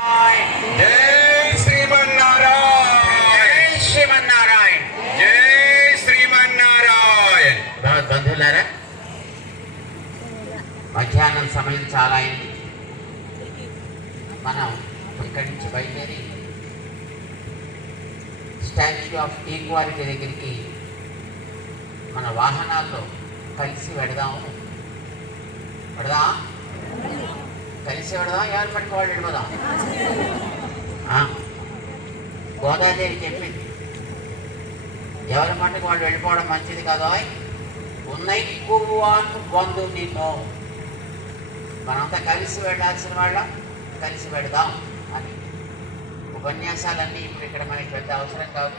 जय श्रीमन्नारायण श्रीमन्नारायण जय श्रीमन्नारायण బంధువులారా, మధ్యాహ్నం సమయం చాలా అయింది. మనం ఇక్కడి నుంచి బయలుదేరి స్టాచ్యూ ఆఫ్ ఈక్వాలిటీ దగ్గరికి మన వాహనాల్లో కలిసి పెడదాం. కలిసి పెడదాం, ఎవరి పట్టుకు వాళ్ళు వెళ్ళిపోదాం. గోదాదేవి చెప్పింది, ఎవరి మట్టుకు వాళ్ళు వెళ్ళిపోవడం మంచిది కాదు. ఉన్నైక్కువాన్ బంధు నిన్ను, మనంతా కలిసి వెళ్ళాల్సిన వాళ్ళం కలిసి పెడదాం అని. ఉపన్యాసాలన్నీ ఇప్పుడు ఇక్కడ మనకి పెద్ద అవసరం కాదు,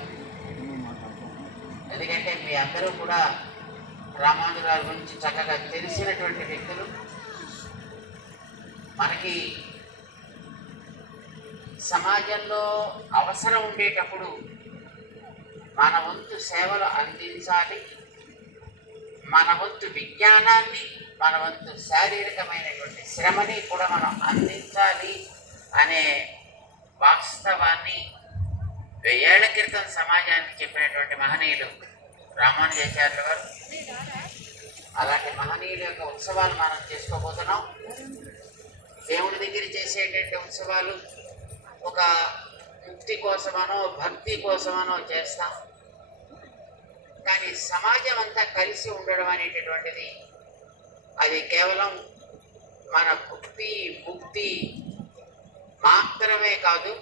ఎందుకంటే మీ అందరూ కూడా రామానుజు గారి గురించి చక్కగా తెలిసినటువంటి వ్యక్తులు. మనకి సమాజంలో అవసరం ఉండేటప్పుడు మన వంతు సేవలు అందించాలి, మన వంతు విజ్ఞానాన్ని, మన వంతు శారీరకమైనటువంటి శ్రమని కూడా మనం అందించాలి అనే వాస్తవాన్ని 1000 ఏళ్ల క్రితం సమాజానికి చెప్పినటువంటి మహనీయులు రామానుజాచార్యుల వారు. అలాంటి మహనీయుల యొక్క ఉత్సవాలు మనం చేసుకోబోతున్నాం. దేవుడి దగ్గర చేసేటువంటి ఉత్సవాలు ఒక ముక్తి కోసమనో భక్తి కోసమనో చేస్తాం, కానీ సమాజం అంతా కలిసి ఉండడం అనేటటువంటిది అది కేవలం మన భక్తి ముక్తి మాత్రమే కాదు,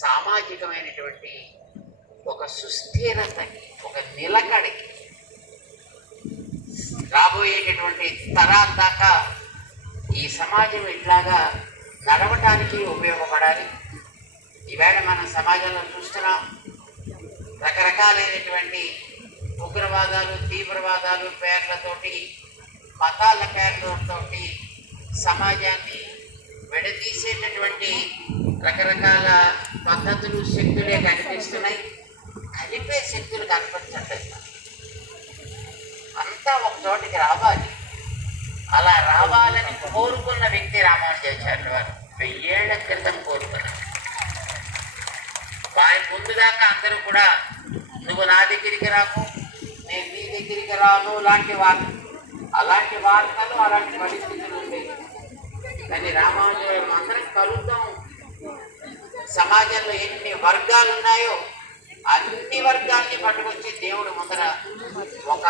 సామాజికమైనటువంటి ఒక సుస్థిరతకి, ఒక నిలకడకి, రాబోయేటటువంటి తరాల దాకా ఈ సమాజం ఇట్లాగా నడవటానికి ఉపయోగపడాలి. ఈవేళ మనం సమాజంలో చూస్తున్నాం, రకరకాలైనటువంటి ఉగ్రవాదాలు, తీవ్రవాదాలు పేర్లతోటి, మతాల పేర్లతోటి సమాజాన్ని విడదీసేటటువంటి రకరకాల పద్ధతులు, శక్తులే కనిపిస్తున్నాయి. కలిపే శక్తులు కనిపించట్లేదు. అంతా ఒక చోటికి రావాలి. అలా రావాలని కోరుకున్న వ్యక్తి రామానుజాచార్యుల వారు. 1000 ఏళ్ల క్రితం కోరుకున్నారు. వారి ముందుదాకా అందరూ కూడా నువ్వు నా దగ్గరికి రాకు, నేను నీ దగ్గరికి రాను లాంటి వార్తలు, అలాంటి వార్తలు, అలాంటి పరిస్థితులు ఉండేవి. కానీ రామానుజ అందరం కలుద్దాం, సమాజంలో ఎన్ని వర్గాలు ఉన్నాయో అన్ని వర్గాల్ని పట్టుకొచ్చి దేవుడు ముందర ఒక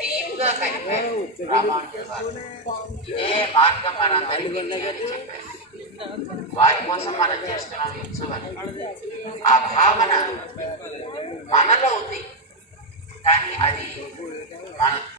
టీమ్గా కలిపారు రామానుజుల వారు. ఇదే మార్గం మనందరికీ అని చెప్పారు. వారి కోసం మనం చేస్తున్నాం ఈ ఉత్సవాన్ని. ఆ భావన మనలో ఉంది.